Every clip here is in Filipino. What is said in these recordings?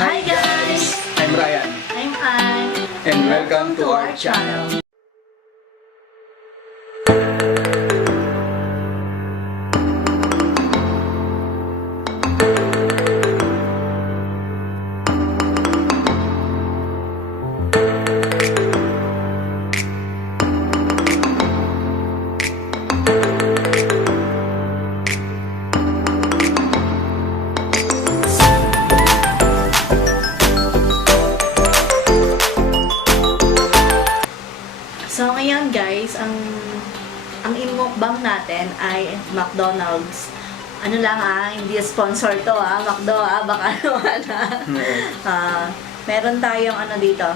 Hi guys! I'm Ryan, I'm Ann. and welcome to our channel. So ngayon guys, ang imukbang natin ay McDonald's. Ano lang hindi sponsor to McDo baka naman meron tayong ano dito.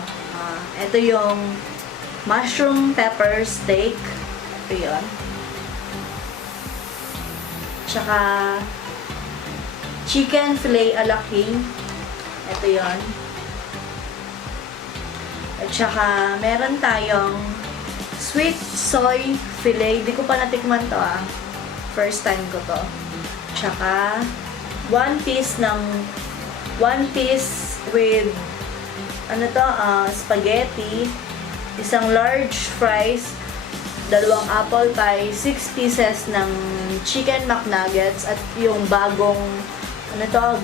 Ito yung mushroom pepper steak. Ito yun. Tsaka chicken filet a la king. Ito yun. At saka meron tayong sweet soy fillet. Di ko pa natikman to First time ko to. Tsaka one piece with spaghetti, isang large fries, dalawang apple pie, 6 pieces ng chicken McNuggets at yung bagong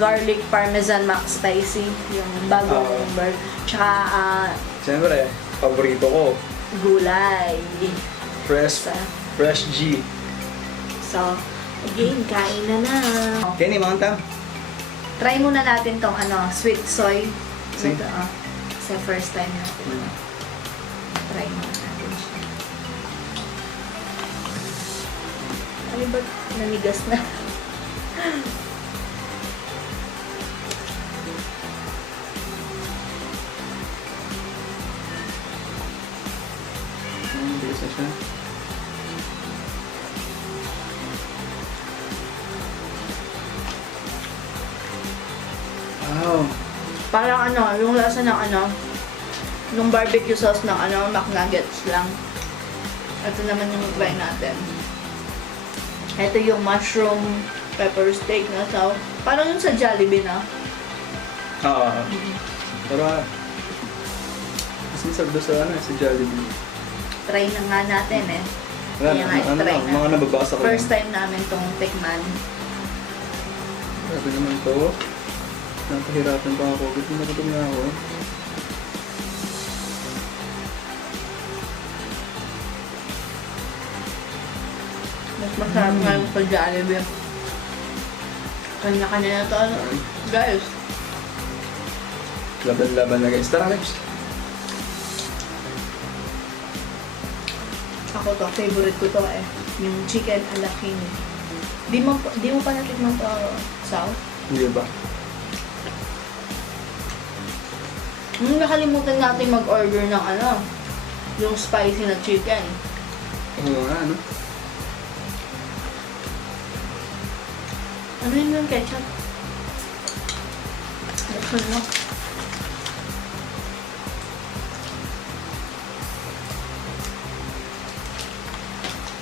garlic parmesan McSpicy, yung bagong burger. Tsaka Siyempre, paborito ko, gulay. Fresh G. So, again, kain na. Kenny, mga Try muna natin tong sweet soy. Sige. Ito, kasi first time natin. Try muna natin siya. Ano ba? Nanigas na. Bilis na siya. Wow. Parang yung lasa ng yung barbecue sauce ng McNuggets lang. Ito naman yung try natin. Ito yung mushroom pepper steak na parang yung sa Jollibee Pero, mas masarap doon sa Jollibee. Try na nga natin Wala, Kaya nga, try na. mga nababasa ko. First time namin tong tikman. Grabe naman to. Napahirapan pa ako. Gusto na gutom na ako. Mas masarap nga yung sa Jollibee. Kanya-kanya na to guys. Laban-laban na guys. Tara guys. Ako to, favorite ko to yung chicken a la king. Di mo pa natikman to, Sao? Hindi ba? Nakalimutan natin mag-order ng yung spicy na chicken. Oo nga, Ano yun yung ketchup? Buksan mo.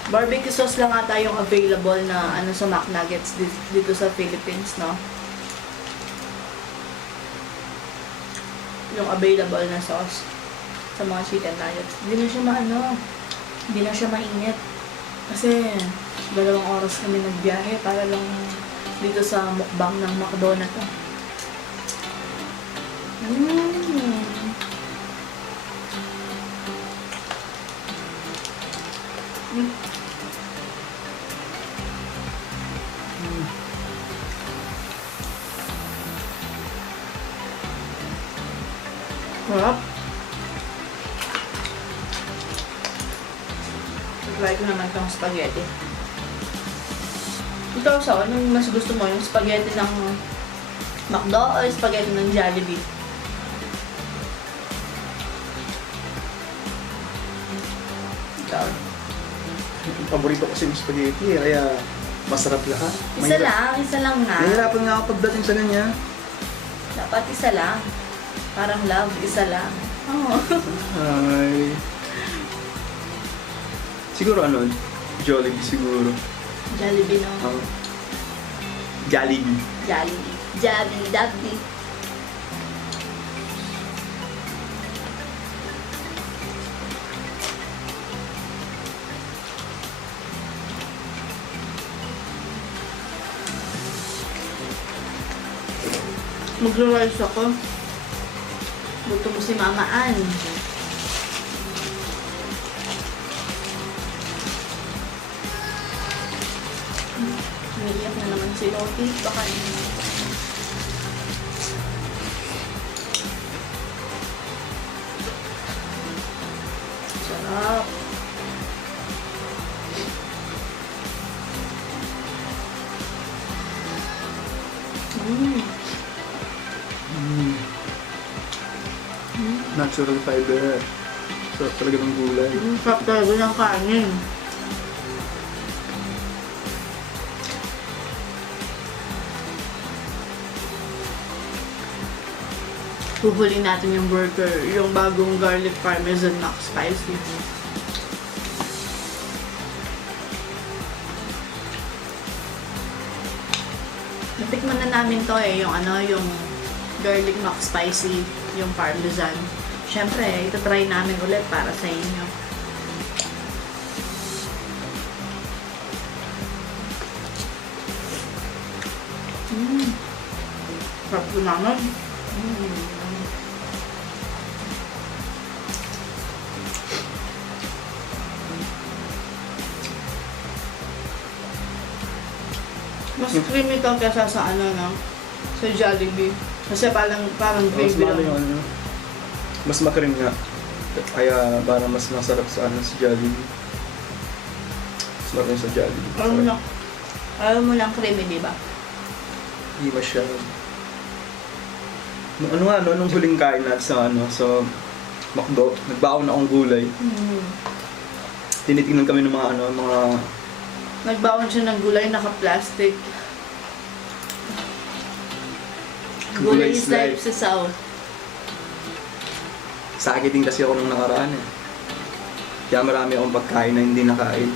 Barbecue sauce lang ata yung available na sa McNuggets dito sa Philippines, no? Yung available na sauce sa mga chicken nuggets. Hindi na siya mainit. Kasi 2 oras kami nagbiyahe para lang dito sa mukbang ng McDo na to. Sarap. Try ko naman itong spaghetti. Ikaw, anong mas gusto mo? Yung spaghetti ng McDo o yung spaghetti ng Jollibee? Ikaw. Paborito kasi yung spaghetti kaya masarap lahat. Isa lang nga. Nahihirapan nga ako pagdating sa kanya. Dapat isa lang. Parang love, isa lang. Ay. Siguro Jollibee siguro. Jollibee, no? Jollibee. Jollibee. Jollibee, Jollibee. Magra-rice ako. Gusto mo si Mama Ann. Umiiyak na naman si Loti. Baka sarap. Natural fiber. Sarap talaga ng gulay. Sarap talaga ng kanin. Huhuli natin yung burger, yung bagong garlic parmesan mac spicy. Natikman na namin to yung yung garlic mac spicy, yung parmesan. Siyempre, itatry namin ulit para sa inyo. Sarap ko naman. Mas creamy to kaysa sa sa Jollibee. Kasi parang Mas gravy mahal lang. yung mas makarim nga. Kaya parang mas masarap sa sa Jollibee. Mas makarim sa Jollibee. Ayaw mo lang creamy, di ba? Hindi masyado. Nung huling kain natin sa McDo, nagbaon akong gulay. Tinitingnan kami ng mga Nagbaon siya ng gulay, naka-plastic. Gulay is life sa South. Sakitin kasi ako nung nakaraan eh. Kaya marami akong pagkain na hindi nakain.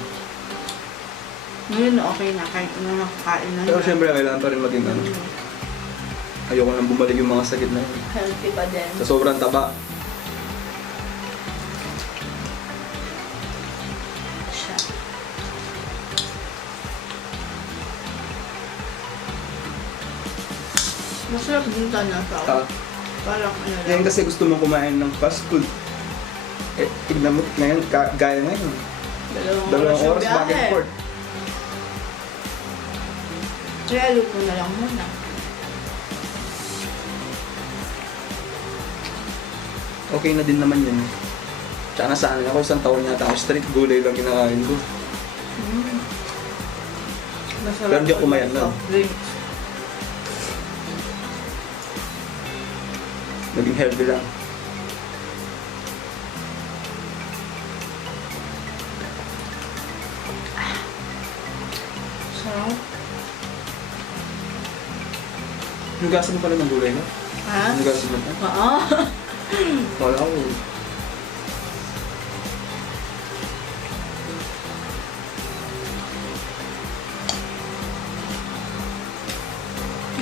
Ngayon, okay na. Kahit ano nakakain na. Pero syempre, kailangan pa rin maging ayoko nang bumalik yung mga sakit na yun. Healthy pa din. Sa sobrang taba. Siya. Masarap din na sa parang Ngayon kasi gusto mo kumain ng fast food. Eh, tignan mo ngayon, gaya ngayon. Dalawang oras back and forth. Kaya luto na lang muna. Okay na din naman yun. Tsaka nasaan ako, isang taon yata ako straight gulay lang kinakain ko. Masarap. Pero hindi ako kumayan na. Soft drinks. Naging healthy lang. Sarap. Nugasan mo pala ng gulay mo? Ha? Nugasan mo na? Oo. Wala ko.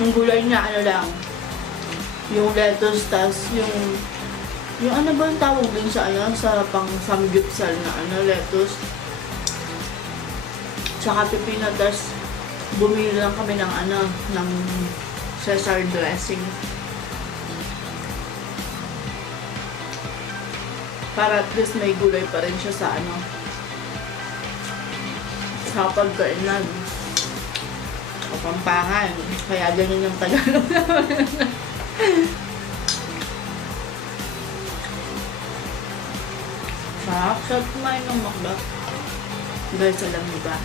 Yung gulay niya, lang. Yung lettuce, tas yung ano ba yung tawag din sa sa pang samgyupsal na lettuce. Tsaka pipino, tas bumili lang kami ng ng Caesar dressing. Para at least may gulay pa rin siya sa sa pagkainan. Kapampangan. Kaya ganyan yung Tagalog naman. Sarap kumain ng McDo. Guys, alam niyo ba?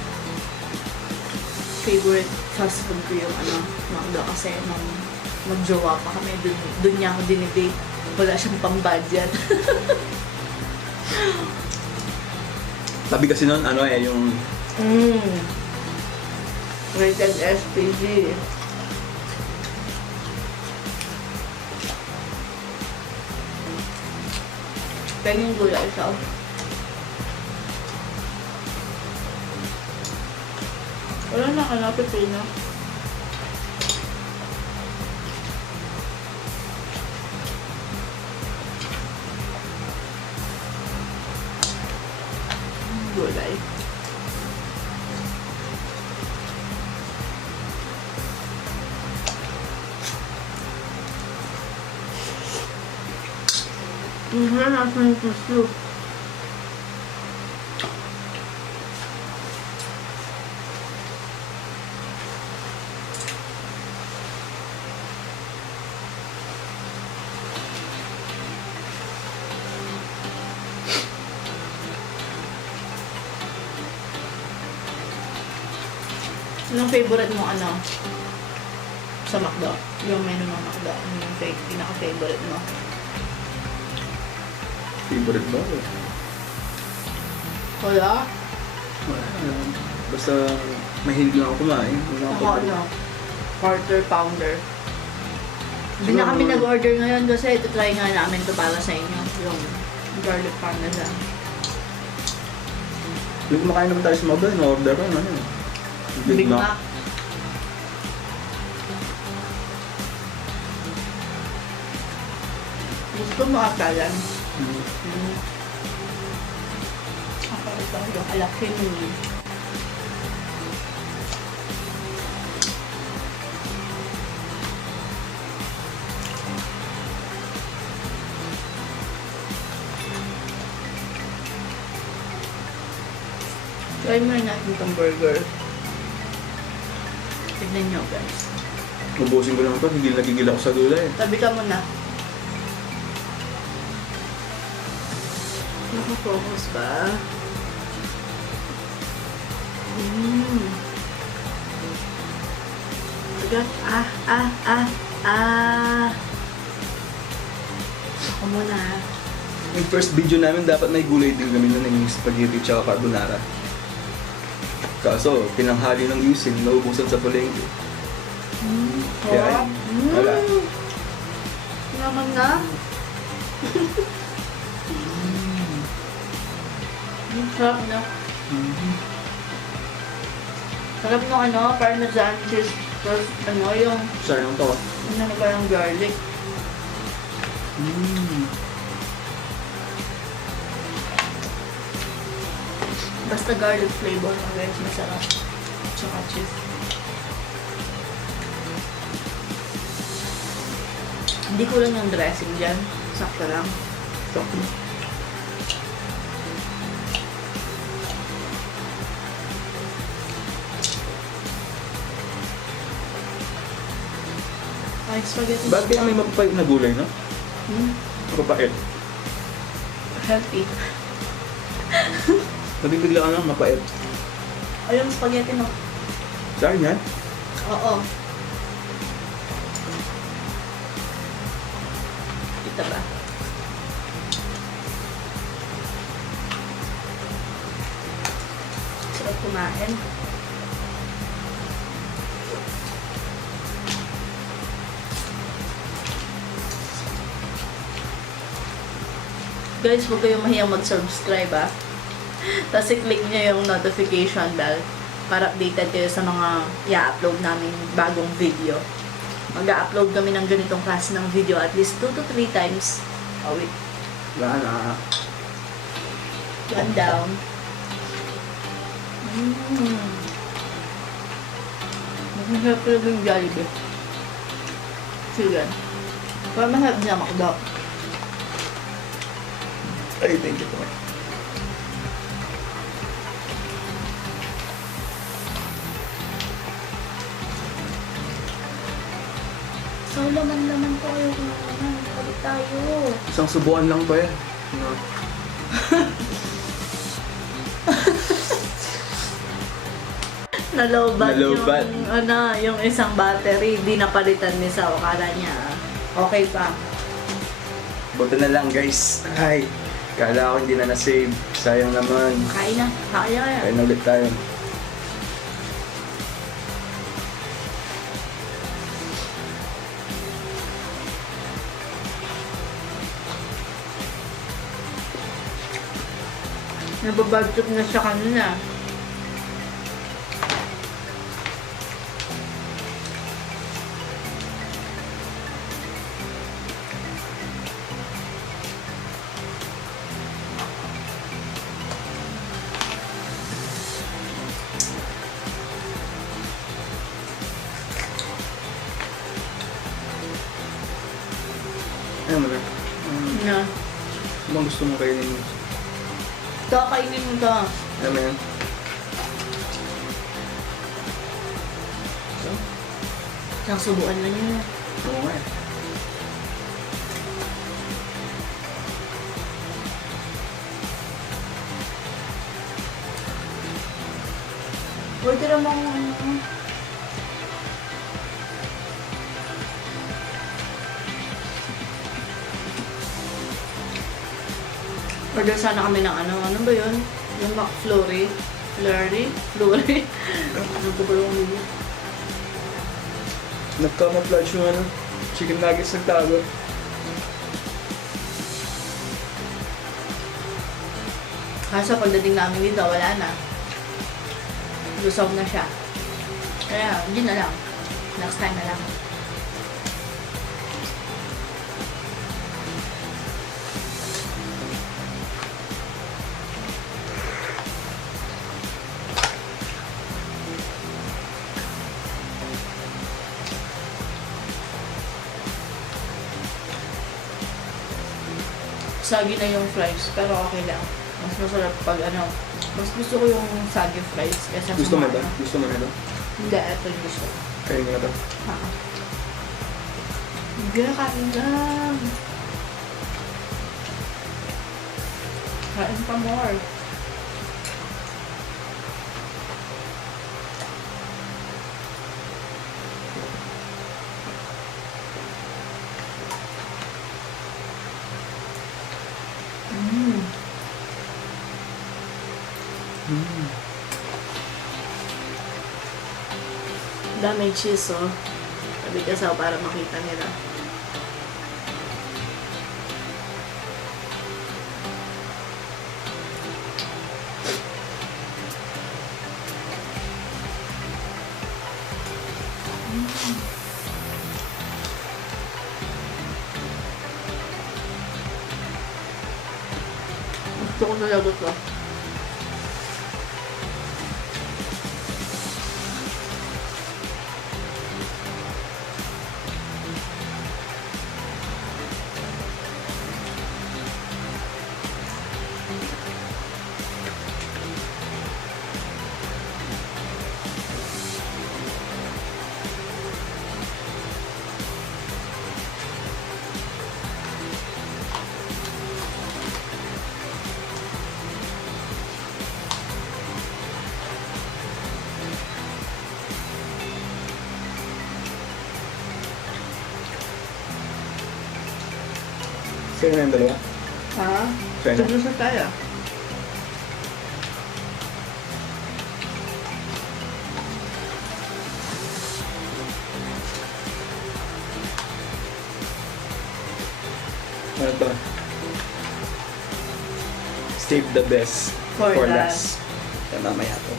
Favorite fast food ko yung McDo kasi nung magjowa pa kami, dun niya ako dinidate. Wala siyang pang-budget. Sabi kasi nun, yung Rated SPG. Kaya yung gulay siya. Wala na ka na, pipino. Gulay. Nasa yung puso. Anong favorite mo sa McDo? Yung menu ng McDo. Ano yung pinaka-favorite mo? Favorite ba? Wala? Wala. Basta mahilig lang ako kumain. Wala Ako akong quarter pounder. Hindi Siguro- na kami nag-order ngayon kasi ito try nga namin to para sa inyo. Yung garlic parmesan. Yung kumakain naman tayo sa McDo, na-order ko ano yun. Big Mac. Gusto mo atalan. Ako ito yung alakin mo. Try mo rin natin itong burger. Tignan nyo guys. Ubusin ko lang ito, hindi nagigil ako sa gulay. Tabi ka muna. Nakafocus ba? Agad. Ako muna. Yung first video namin, dapat may gulay din kami nun, yung spaghetti tsaka carbonara. Kaso, pinanghali ng gising, naubusan sa palengke. Kaya, wala. Naman na. Sarap na. Sarap ng parmesan cheese. Tapos yung Sayang to. parang garlic. Basta garlic flavor ng guys, masarap. Tsaka cheese. Hindi ko lang yung dressing dyan. Sakto lang. Sakto. Ay, spaghetti. Bakit kaya may mapapait na gulay, no? Mapapait. Healthy. Nabibigla ka lang, mapait. Ay, yung spaghetti mo. Saan yan? Oo. Kita ba? Sarap kumain. Guys, huwag kayong mahiyang mag-subscribe Tapos i-click nyo yung notification bell para updated kayo sa mga i-upload namin bagong video. Mag-upload kami ng ganitong klase ng video at least 2 to 3 times a week. Wala na. One down. Masarap talaga yung Jollibee. Chicken. Parang masarap niya McDo. Ay, thank you po. So, laman-laman po kayo naman. Palit tayo. Isang subuan lang ba yan? No. Nalobat Nalobat. yung isang battery. Di napalitan ni Sao. Akala niya, okay pa. Buti na lang, guys. Ay, kala ko hindi na na-save. Sayang naman. Kain na. Kaya kaya. Kaya na ulit tayo. Nababadget na siya kanina. Ayun mo na. Na. Ano bang gusto mong kainin mo? Ito, kainin mo to. Alam mo yan? Isang subuan lang yun. Oo nga eh. Pwede naman ano. Order sana kami ng ano ba yun? Yung McFlurry? Flurry? Ano ko ba yung hindi? Nagka-camouflage yung ano, chicken nuggets nagtago. Kaso pagdating namin dito, wala na. Lusaw na siya. Kaya, yun na lang. Next time na lang. Sagi na yung fries, pero okay lang. Mas masarap pag ano, mas gusto ko yung sagi fries kaysa sa Gusto mo mga ito? ano. Gusto mo na ito? Hindi, ito yung gusto ko. Kainin mo na ito. Hindi, kain lang. Kain pa more. Mm. Daming cheese, oh. Sabi ka sa para makita nila. Gusto ko talaga to. Sa'yo na yung dalawa? Ha? Sa'yo na? Tuloy sa tayo. Ano to? Save the best For for last. last. Kaya mamaya to.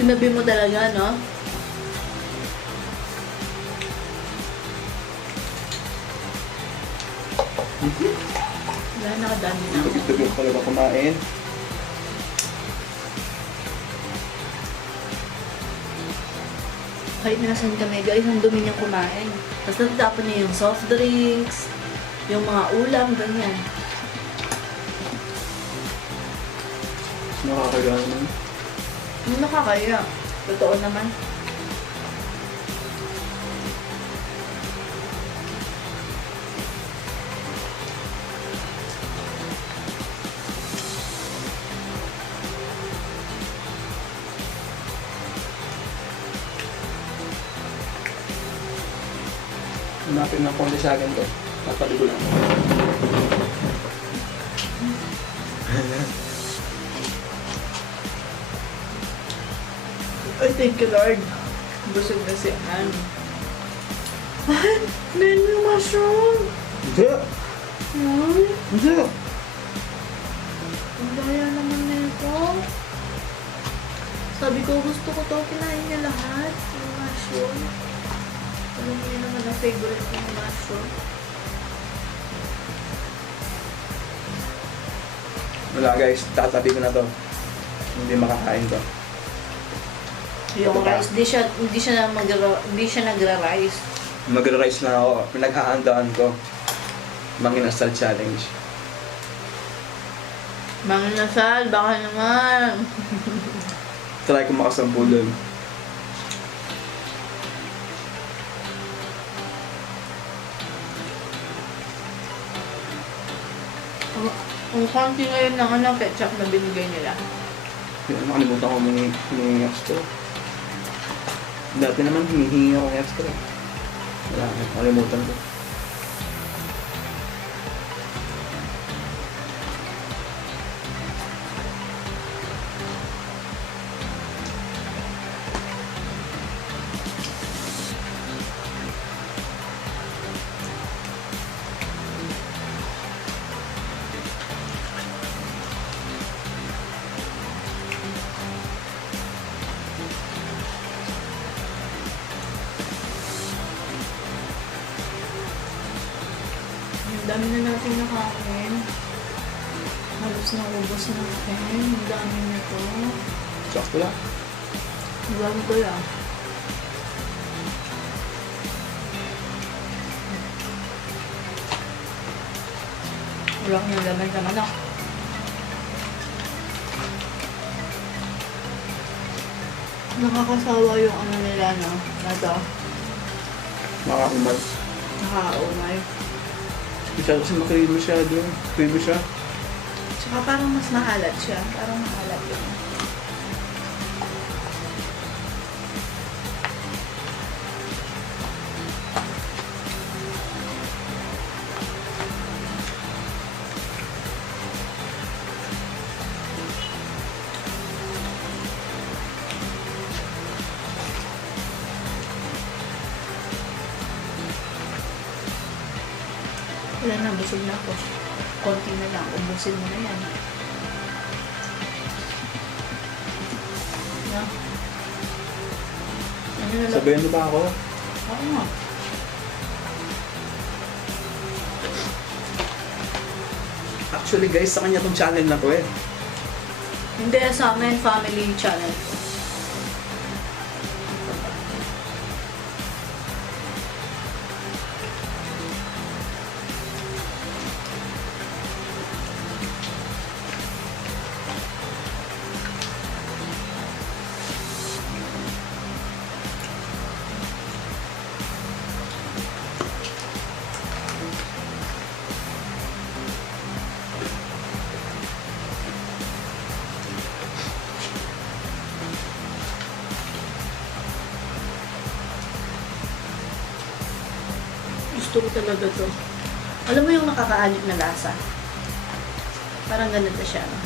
Tinabi mo talaga, no? Wala, nakadami na ako. Ito yung talaga kumain. Kahit nasan kami, guys, ang dumi niyang kumain. Tapos natatapon niya yung soft drinks, yung mga ulam, ganyan. Nakakagano naman. Hindi nakakaya. Totoo naman. Hanapin ng konti sa akin to. Papaligo lang. Ay, thank you, Lord. Busog na si Ann. Ay, menu mushroom! Hindi! Ay, Hindi! ang daya naman nito. Sabi ko, gusto ko to. Kinain niya lahat. Yung mushroom. Alam niya naman ang favorite ko yung mushroom. Wala guys, tatabi ko na to. Hindi makakain to. Yung rice, hindi siya nagra-rice. Magra-rice na ako. Pinaghahandaan ko. Manginasal challenge. Mga nasal, baka naman. Try ko makasampu doon. Ang konti ngayon ng ketchup na binigay nila. Nakalimutan ko humingi extra. Dati naman hinihingi ako ng extra. Wala, nakalimutan ko. Ang dami na natin nakain. Halos na ubos natin. Ang dami nito. Sakto lang. Ang dami ko lang. Wala ko yung laman sa manok. Nakakasawa yung ano nila, no? Ito. Makakaumay. Nakakaumay. Masyado kasi makream masyado. Cream siya. Tsaka parang mas mahalat siya. Parang mahalat yun. Wala na, busog na ako. Konti na lang, ubusin mo na yan. Na? Ano na lang? Sabayan mo pa ako? Oo nga. Actually guys, sa kanya tong channel na to eh. Hindi, sa amin, family channel. Gusto ko talaga to. Alam mo yung nakakaanip na lasa? Parang ganito siya, no?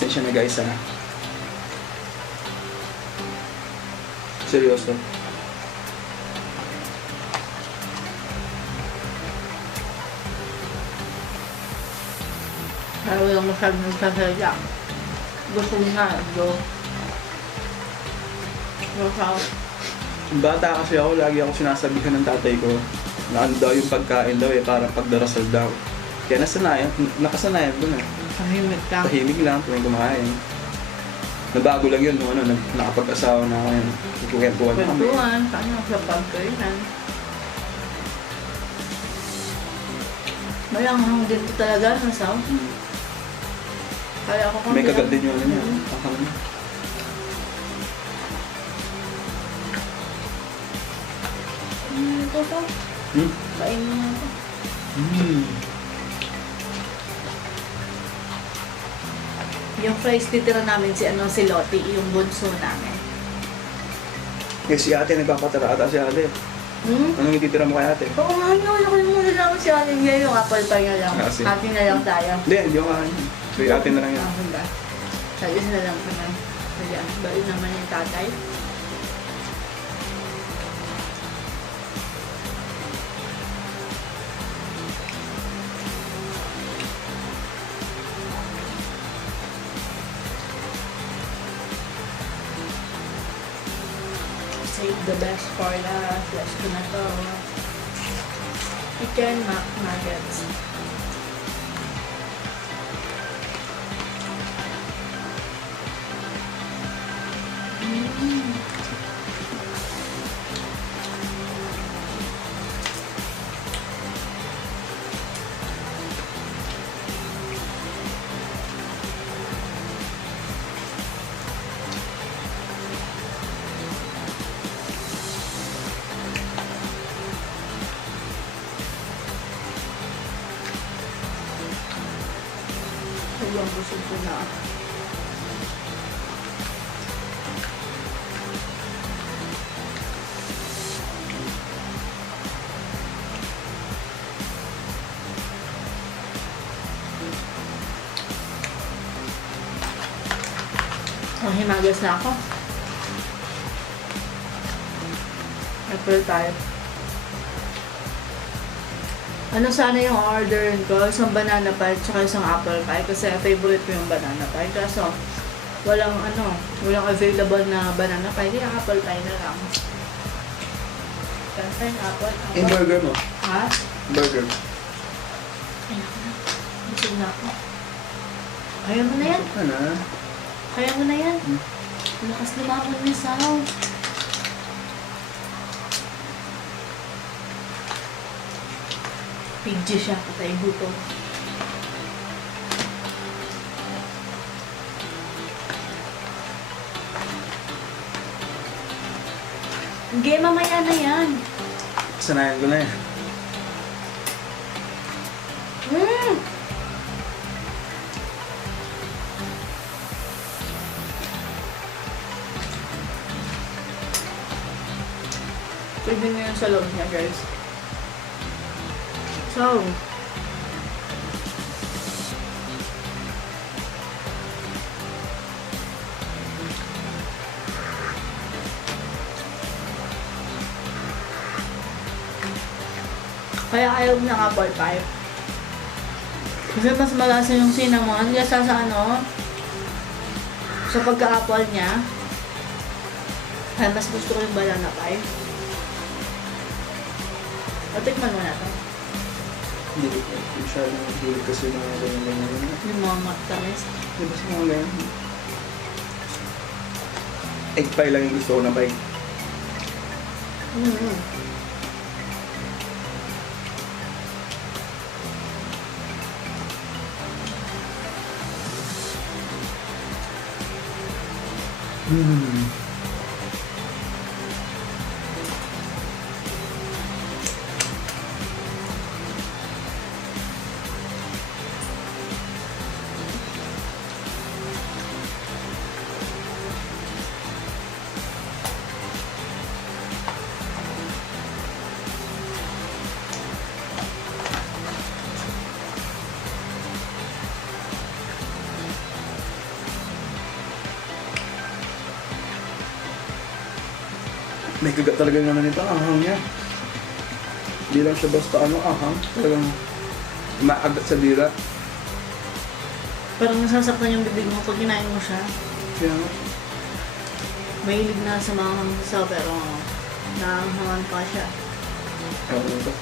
Pasensya na guys ha. Seryoso. Kaya walang masyadong nagsasalita. Gusto na, go. Go sa Bata kasi ako, lagi ako sinasabihan ng tatay ko na ano daw yung pagkain daw eh, parang pagdarasal daw. Kaya nakasanayan ko na. tahimik lang. Tahimik lang tuwing kumain. Nabago lang yun nung nakapag-asawa na ako yun. Nagkukwentuhan na kami. Kwentuhan, paano sa pagkainan. Malanghang din ko talaga, nasaw. Kaya ako kung May kagat din yun. Ano, ito to. Kain mo na ito. Yung fries titira namin si Lottie, yung bunso namin. Eh si ate nagpapatara ata si ate. Anong ititira mo kay ate? Oo nga yun, nakalimutan namin si Ate niya yung apple pie na lang. Kasi? Ate na lang tayo. Hindi ako kain. So ate na lang yan. Ah, handa. Sabi na lang kami. Ayan, balik naman yung tatay. the best for last. Let's go na to. Chicken McNuggets. Sobrang busog ko na. Oh, himagas na ako. Apple pie. Ano sana yung orderin ko? Isang banana pie tsaka isang apple pie kasi favorite ko yung banana pie. Kaso walang available na banana pie. Kaya apple pie na lang. Kanta yung apple. Yung burger mo. Ha? Burger. Ayan na. Busog na ako. Kaya mo na yan. Busog ka na. Kaya mo na yan. Lakas lumaban ni Sao. Pidyo siya, patay gutom. Hindi, mamaya na yan. Sanayan ko na yan. Mm. Pwede na yun sa loob niya, guys. So, kaya ayaw ng apple pie. Kasi mas malasa yung cinnamon kaysa sa sa pagka-apple niya. Kaya mas gusto ko yung banana pie. O, tikman mo na to. Hindi ko. Masyadong gulit kasi mga ganyan-ganyan. Yung mga matamis. Di ba sa mga ganyan? Egg pie lang yung gusto ko na pie. Mm-hmm. May kagat talaga naman ito, ahang niya. Hindi lang siya basta ahang. Talagang maagat sa dila. Parang nasasaktan yung bibig mo pag kinain mo siya. Kaya nga. Mahilig na sa mga hangsaw pero naanghangan pa siya. Ewan ito.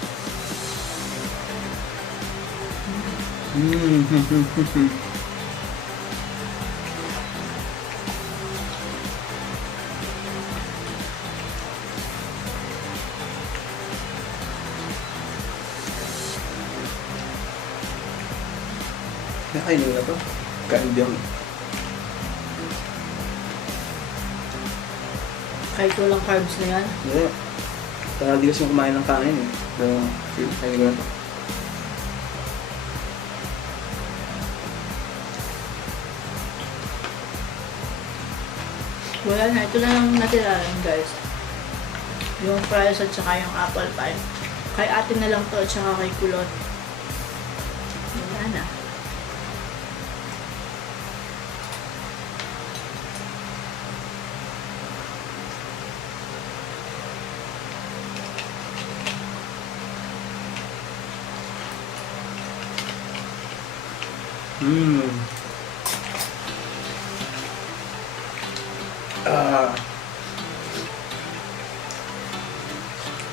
Kain nila to. Kain din. Kahit walang carbs na yan. Hindi. Di kasi kumain ng kanin eh. So, kain ko na to. Wala na. Ito na lang natira lang, guys. Yung fries at saka yung apple pie. Kay ate na lang to at saka kay kulot. Wala na.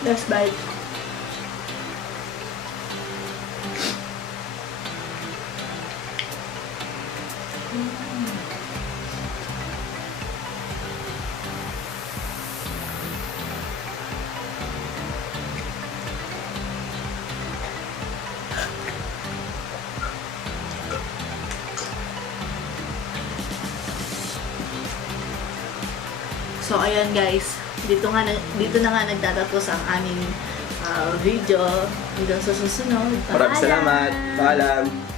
Last bite. So, ayan guys. Dito na nga nagtatapos ang aming video. Hanggang sa susunod. Maraming Paalam! salamat. Paalam.